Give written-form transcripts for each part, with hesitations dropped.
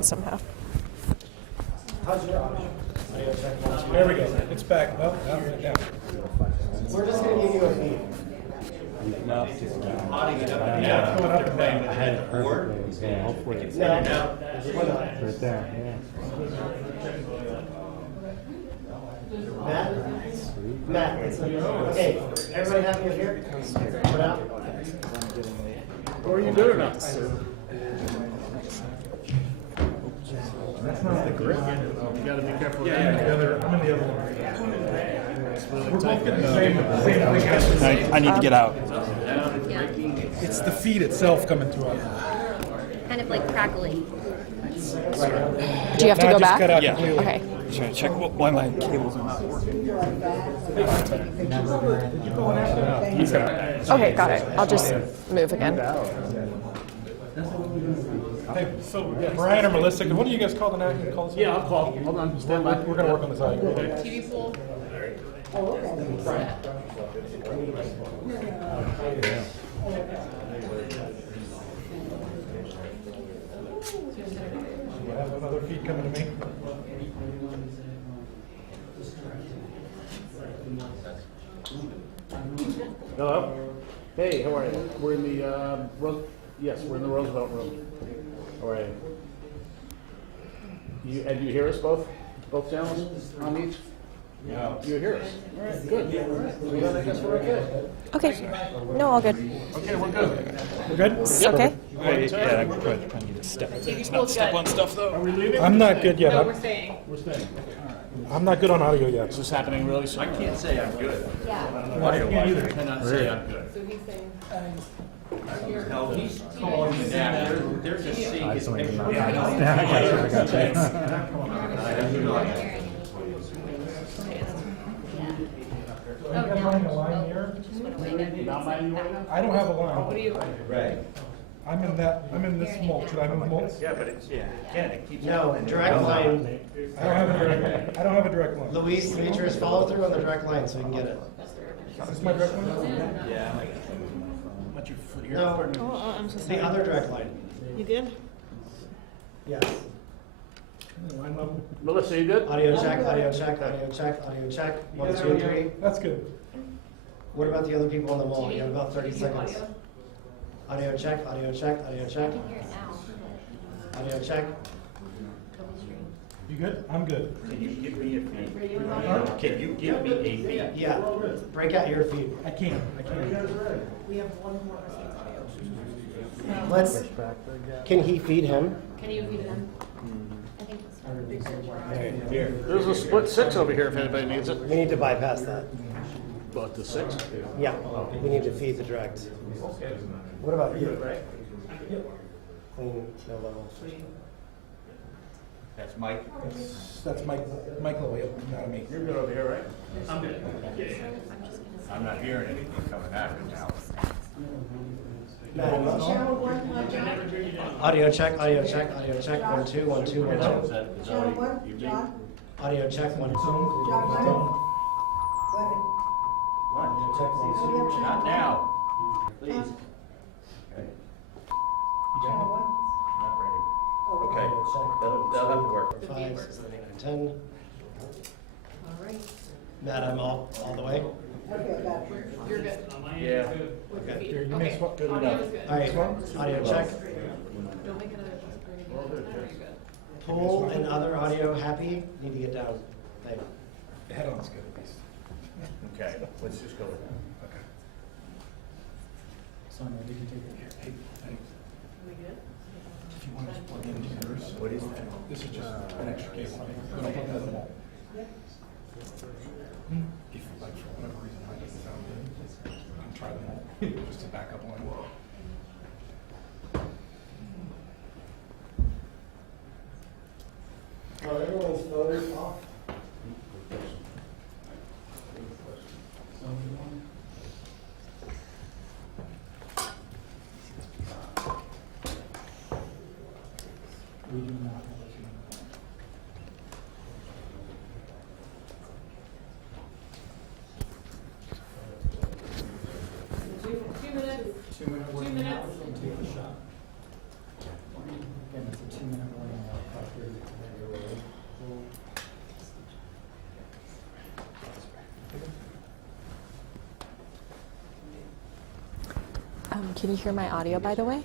phone somehow. There we go. It's back. Well, yeah. We're just going to give you a feed. No. Yeah, going up and down. I had it perfectly. Yeah, hopefully it's right there. Yeah. Matt, okay, everybody happy up here? Put out. What are you doing now? That's not the grip. You got to be careful. Yeah, I'm in the other one. We're both getting the same. I need to get out. It's the feed itself coming through. Kind of like crackling. Do you have to go back? Yeah. Okay. I'm trying to check why my cables are not working. Okay, got it. I'll just move again. Hey, so Brian or Melissa, what do you guys call the night? Yeah, I'll call. Hold on, stand by. We're going to work on this audio. TV pool. You have another feed coming to me. Hello. Hey, how are you? We're in the we're in the Roosevelt room. How are you? And you hear us both channels on each? Yeah. You hear us? All right, good. Well, then I guess we're okay. Okay. No, all good. Okay, we're good. We're good? Okay. Yeah, I need to step. It's not step on stuff though. Are we leaving? I'm not good yet. We're staying. We're staying. I'm not good on audio yet. Is this happening really soon? I can't say I'm good. I can't either. I cannot say I'm good. So he's saying. No, he's calling me down. They're just seeing his picture. I got you. You guys running a line here? Not mine, you want to? I don't have a line. What do you? Right. I'm in this mold. Should I move mold? Yeah, but it's, again, it keeps. No, direct line. I don't have a direct line. Luis, Demetrius, follow through on the direct line so we can get it. Is this my direct line? Yeah. Let your foot here. No, the other direct line. You did? Yes. Melissa, you good? Audio check, audio check, audio check, audio check. 1, 2, 3. That's good. What about the other people on the wall? You have about 30 seconds. Audio check, audio check, audio check. Audio check. You good? I'm good. Can you give me a feed? Can you give me a feed? Yeah. Break out your feed. I can. We have one more. Let's. Can he feed him? Can you feed him? I think There's a split 6 over here if anybody needs it. We need to bypass that. But the 6? Yeah. We need to feed the direct. What about you? Clean, no level. That's Mike. That's Mike Lowe, not me. You're good over here, right? I'm good. I'm not hearing anything coming out of it now. Audio check, audio check, audio check. 1, 2, 1, 2, 1, 2. Is that already, you mean? Audio check, 1, 2. Audio check, 1, 2. Not now. Please. Okay. Not ready. Okay. That'll have to work. 5, 6, 7, 8, 9, 10. All right. Matt, I'm all the way. You're good. Yeah. Okay. Here, you may swap. Good Audio is good. All right. Audio check. Don't make it a. No, you're good. Pool and other audio happy. Need to get down. Thank you. The head on's good at least. Okay, let's just go with that. Okay. Sonia, you can take it. Hey, We good? if you want to just plug in yours. What is that? This is just an extra cable. I'm gonna plug that in the wall. If like for whatever reason I just found it, you can try them all. Just to back up one. Everyone's phone off. We do not. 2 minutes. 2 minutes. 2 minutes. Take a shot. Again, it's a 2-minute warning. Can you hear my audio, by the way?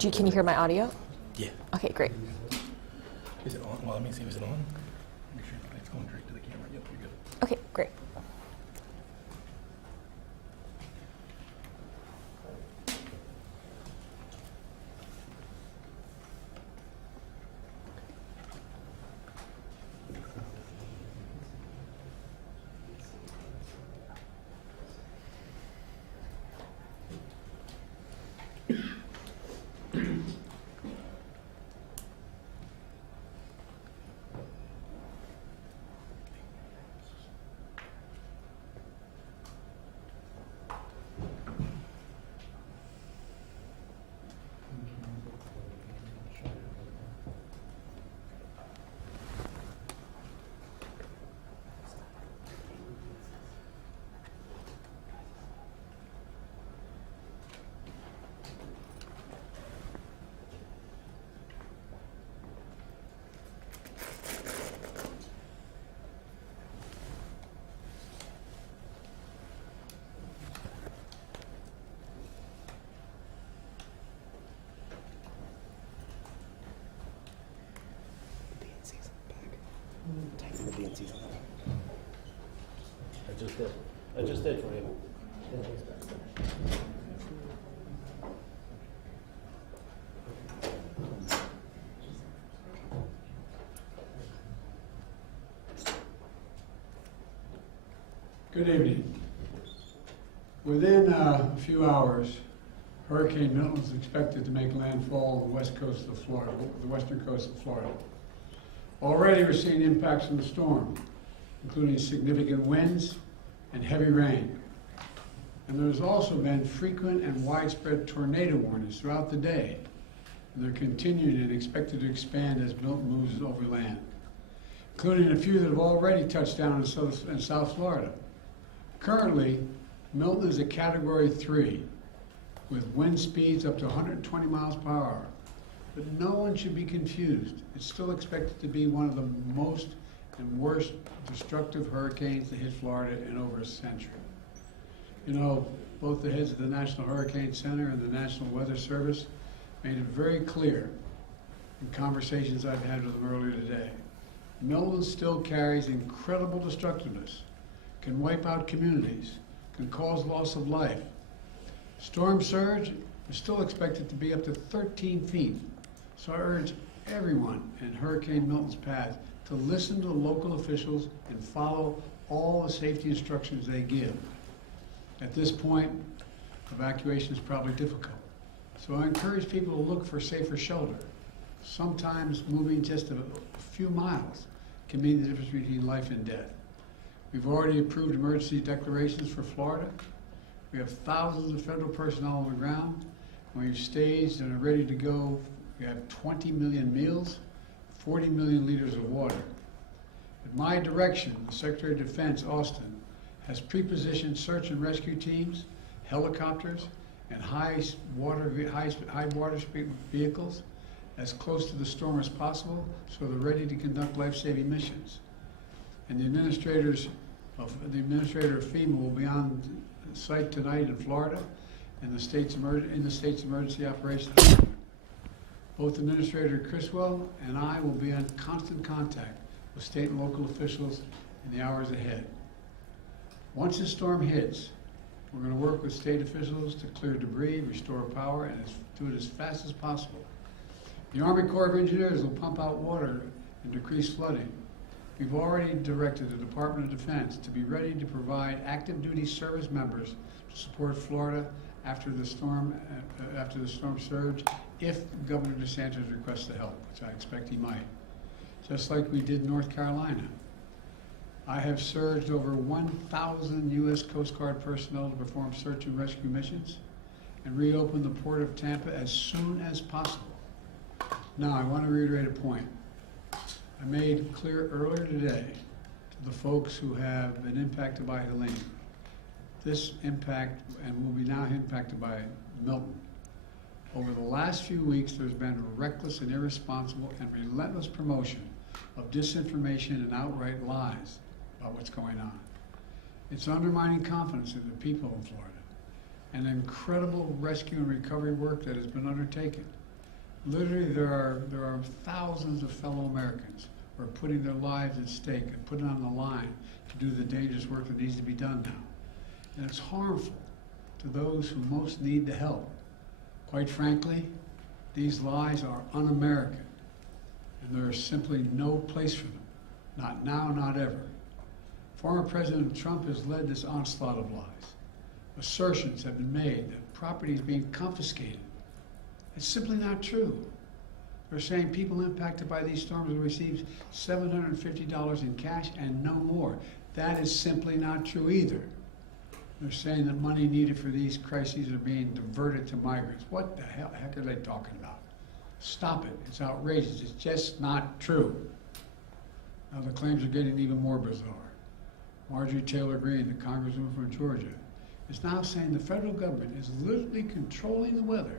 Can you hear my audio? Yeah. Okay, great. Is it on? Well, let me see. Is it on? Make sure it's going straight to the camera. Yep, you're good. Okay, great. I just did for you. Good evening. Within a few hours, Hurricane Milton is expected to make landfall on the west coast of Florida, the western coast of Florida. Already we're seeing impacts from the storm, including significant winds and heavy rain. And there's also been frequent and widespread tornado warnings throughout the day. And they're continuing and expected to expand as Milton moves over land, including a few that have already touched down in South Florida. Currently, Milton is a Category 3 with wind speeds up to 120 miles per hour. But no one should be confused. It's still expected to be one of the most and worst destructive hurricanes to hit Florida in over a century. You know, both the heads of the National Hurricane Center and the National Weather Service made it very clear in conversations I've had with them earlier today. Milton still carries incredible destructiveness, can wipe out communities, can cause loss of life. Storm surge is still expected to be up to 13 feet. So I urge everyone in Hurricane Milton's path to listen to local officials and follow all the safety instructions they give. At this point, evacuation is probably difficult. So I encourage people to look for safer shelter. Sometimes moving just a few miles can mean the difference between life and death. We've already approved emergency declarations for Florida. We have thousands of federal personnel on the ground, and we've staged and are ready to go. We have 20 million meals, 40 million liters of water. At my direction, the Secretary of Defense, Austin, has pre-positioned search and rescue teams, helicopters, and high water speed vehicles as close to the storm as possible, so they're ready to conduct life-saving missions. And the administrator of FEMA will be on site tonight in Florida, and the state's emergency operations. Both Administrator Criswell and I will be in constant contact with state and local officials in the hours ahead. Once the storm hits, we're going to work with state officials to clear debris, restore power, and do it as fast as possible. The Army Corps of Engineers will pump out water and decrease flooding. We've already directed the Department of Defense to be ready to provide active duty service members to support Florida after the storm surge, if Governor DeSantis requests the help, which I expect he might. Just like we did in North Carolina. I have surged over 1,000 U.S. Coast Guard personnel to perform search and rescue missions and reopen the Port of Tampa as soon as possible. Now, I want to reiterate a point I made clear earlier today to the folks who have been impacted by Helene. This impact, and will be now impacted by Milton. Over the last few weeks, there's been reckless and irresponsible and relentless promotion of disinformation and outright lies about what's going on. It's undermining confidence in the people in Florida. and incredible rescue and recovery work that has been undertaken. Literally, there are thousands of fellow Americans who are putting their lives at stake and putting on the line to do the dangerous work that needs to be done now. And it's harmful to those who most need the help. Quite frankly, these lies are un-American, and there is simply no place for them. Not now, not ever. Former President Trump has led this onslaught of lies. Assertions have been made that property is being confiscated. It's simply not true. They're saying people impacted by these storms will receive $750 in cash and no more. That is simply not true either. They're saying that money needed for these crises are being diverted to migrants. What the heck are they talking about? Stop it. It's outrageous. It's just not true. Now the claims are getting even more bizarre. Marjorie Taylor Greene, the congresswoman from Georgia, is now saying the federal government is literally controlling the weather.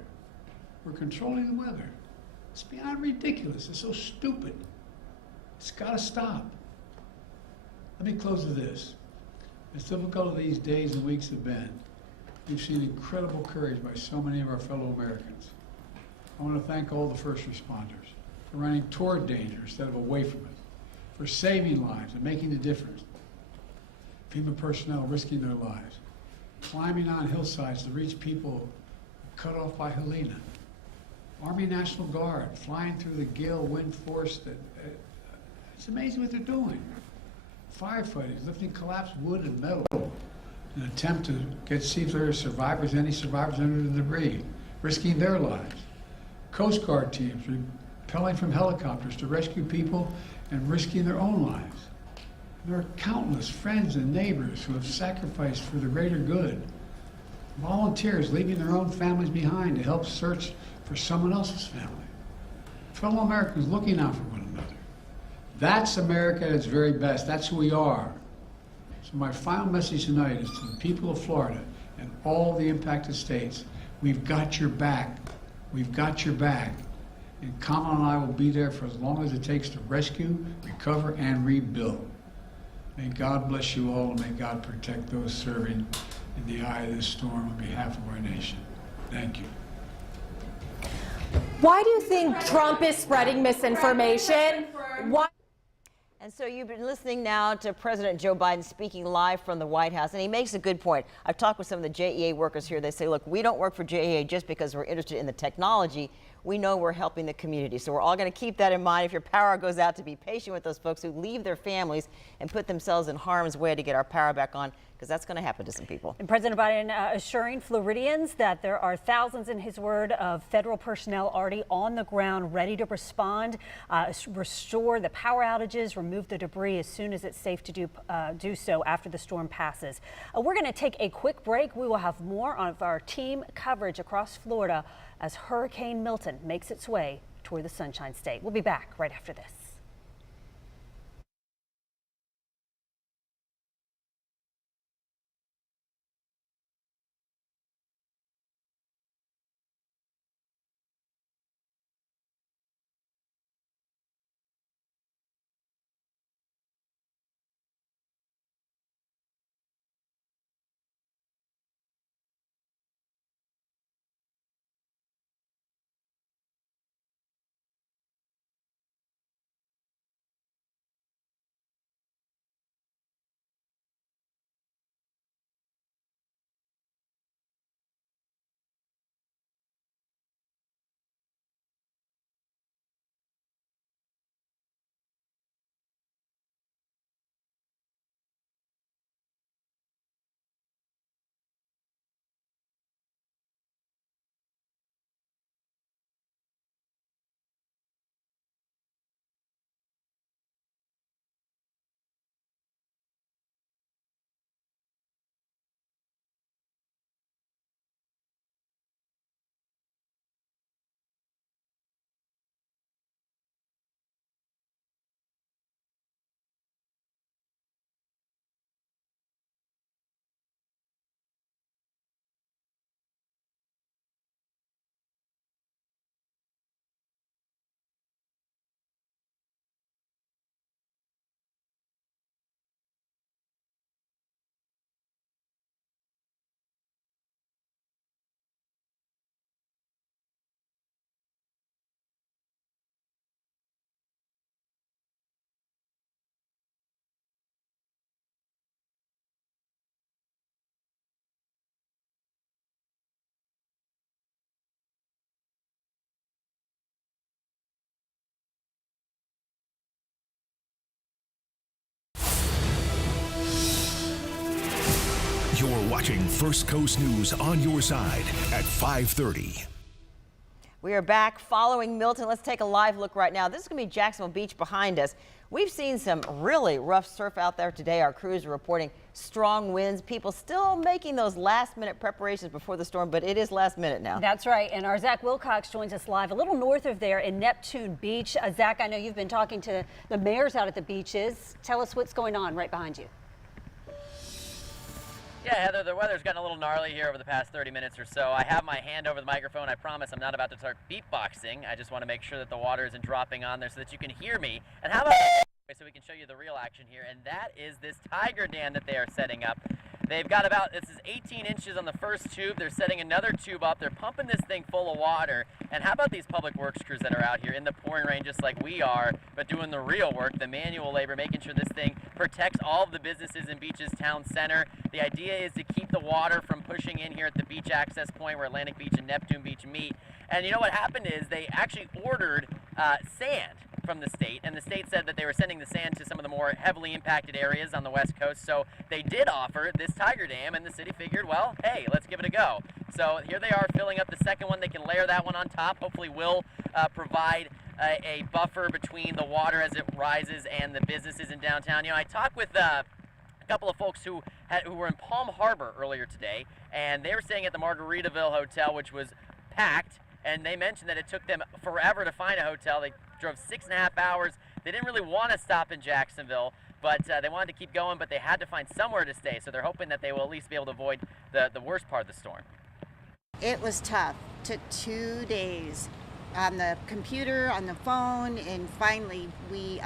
We're controlling the weather. It's beyond ridiculous. It's so stupid. It's got to stop. Let me close with this. As difficult as these days and weeks have been, we've seen incredible courage by so many of our fellow Americans. I want to thank all the first responders for running toward danger instead of away from it, for saving lives and making a difference. FEMA personnel risking their lives, climbing on hillsides to reach people cut off by Helena. Army National Guard flying through the gale wind force it's amazing what they're doing. Firefighters lifting collapsed wood and metal in an attempt to see if there are survivors, any survivors under the debris, risking their lives. Coast Guard teams rappelling from helicopters to rescue people and risking their own lives. There are countless friends and neighbors who have sacrificed for the greater good. Volunteers leaving their own families behind to help search for someone else's family. Fellow Americans looking out for one another. That's America at its very best. That's who we are. So my final message tonight is to the people of Florida and all the impacted states. We've got your back. We've got your back. And Kamala and I will be there for as long as it takes to rescue, recover, and rebuild. May God bless you all, and may God protect those serving in the eye of this storm on behalf of our nation. Thank you. Why do you think Trump is spreading misinformation? Why? And so you've been listening now to President Joe Biden speaking live from the White House, and he makes a good point. I've talked with some of the JEA workers here. They say, look, we don't work for JEA just because we're interested in the technology. We know we're helping the community. So we're all going to keep that in mind. If your power goes out, to be patient with those folks who leave their families and put themselves in harm's way to get our power back on, because that's going to happen to some people. And President Biden assuring Floridians that there are thousands, in his word, of federal personnel already on the ground ready to respond, restore the power outages, remove the debris as soon as it's safe to do so after the storm passes. We're going to take a quick break. We will have more of our team coverage across Florida as Hurricane Milton makes its way toward the Sunshine State. We'll be back right after this. watching First Coast News on your side at 5:30. We are back following Milton. Let's take a live look right now. This is going to be Jacksonville Beach behind us. We've seen some really rough surf out there today. Our crews are reporting strong winds. People still making those last-minute preparations before the storm, but it is last minute now. That's right. And our Zach Wilcox joins us live a little north of there in Neptune Beach. Zach, I know you've been talking to the mayors out at the beaches. Tell us what's going on right behind you. Yeah, Heather, the weather's gotten a little gnarly here over the past 30 minutes or so. I have my hand over the microphone. I promise I'm not about to start beatboxing. I just want to make sure that the water isn't dropping on there so that you can hear me. And how about so we can show you the real action here, and that is this tiger dam that they are setting up. They've got about, this is 18 inches on the first tube. They're setting another tube up. They're pumping this thing full of water. And how about these public works crews that are out here in the pouring rain just like we are, but doing the real work, the manual labor, making sure this thing protects all of the businesses in Beach's town center. The idea is to keep the water from pushing in here at the beach access point where Atlantic Beach and Neptune Beach meet. And you know what happened is they actually ordered sand from the state, and the state said that they were sending the sand to some of the more heavily impacted areas on the west coast. So they did offer this tiger dam, and the city figured, well, hey, let's give it a go. So here they are filling up the second one. They can layer that one on top. Hopefully will provide a buffer between the water as it rises and the businesses in downtown. You know, I talked with a couple of folks who were in Palm Harbor earlier today, and they were staying at the Margaritaville Hotel, which was packed, and they mentioned that it took them forever to find a hotel. They drove 6.5 hours. They didn't really want to stop in Jacksonville, but they wanted to keep going, but they had to find somewhere to stay, so they're hoping that they will at least be able to avoid the worst part of the storm. It was tough. Took 2 days on the computer, on the phone, and finally we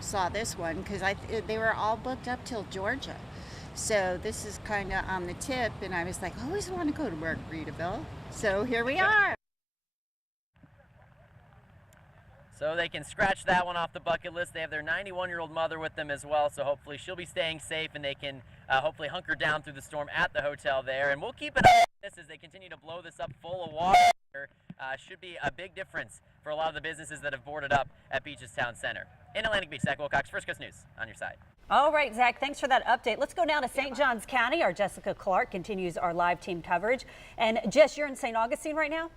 saw this one because they were all booked up till Georgia. So this is kind of on the tip, and I was like, I always want to go to Margaritaville. So here we are. So they can scratch that one off the bucket list. They have their 91-year-old mother with them as well, so hopefully she'll be staying safe and they can hopefully hunker down through the storm at the hotel there. And we'll keep an eye on this as they continue to blow this up full of water. Should be a big difference for a lot of the businesses that have boarded up at Beach's Town Center. In Atlantic Beach, Zach Wilcox, First Coast News, on your side. All right, Zach, thanks for that update. Let's go down to St. Johns County. Our Jessica Clark continues our live team coverage. And Jess, you're in St. Augustine right now?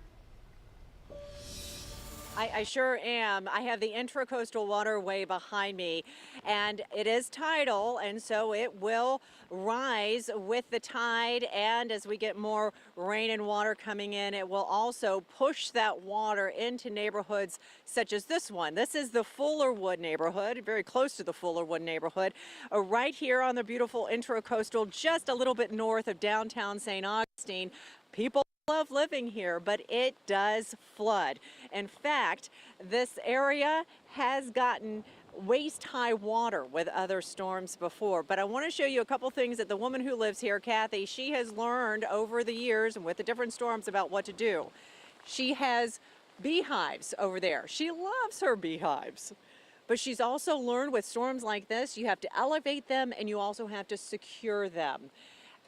I sure am. I have the Intracoastal Waterway behind me, and it is tidal, and so it will rise with the tide, and as we get more rain and water coming in, it will also push that water into neighborhoods such as this one. This is the Fullerwood neighborhood, very close to the Fullerwood neighborhood, right here on the beautiful Intracoastal, just a little bit north of downtown St. Augustine. People love living here, but it does flood. In fact, this area has gotten waist-high water with other storms before. But I want to show you a couple things that the woman who lives here, Kathy, she has learned over the years and with the different storms about what to do. She has beehives over there. She loves her beehives. But she's also learned with storms like this, you have to elevate them and you also have to secure them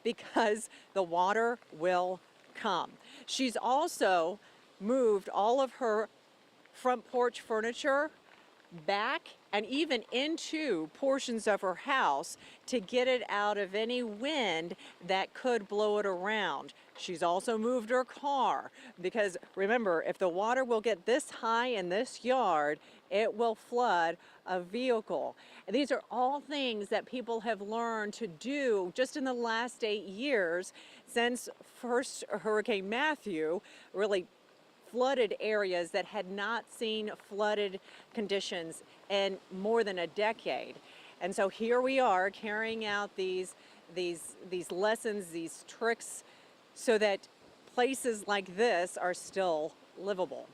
because the water will come. She's also moved all of her front porch furniture back and even into portions of her house to get it out of any wind that could blow it around. She's also moved her car because remember, if the water will get this high in this yard, it will flood a vehicle. And these are all things that people have learned to do just in the last 8 years since first Hurricane Matthew really flooded areas that had not seen flooded conditions in more than a decade. And so here we are carrying out these lessons, these tricks, so that places like this are still livable.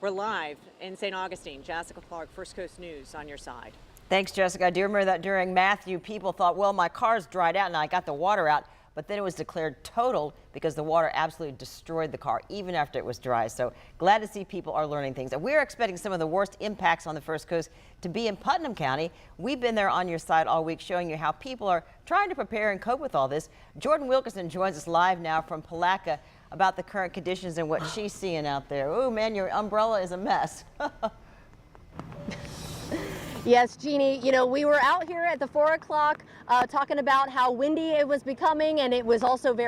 We're live in St. Augustine. Jessica Clark, First Coast News, on your side. Thanks, Jessica. I do remember that during Matthew, people thought, well, my car's dried out and I got the water out. But then it was declared totaled because the water absolutely destroyed the car even after it was dry. So glad to see people are learning things. And we're expecting some of the worst impacts on the First Coast to be in Putnam County. We've been there on your side all week showing you how people are trying to prepare and cope with all this. Jordan Wilkerson joins us live now from Palaca about the current conditions and what she's seeing out there. Oh man, your umbrella is a mess. Yes, Jeannie, you know, we were out here at the 4 o'clock talking about how windy it was becoming, and it was also very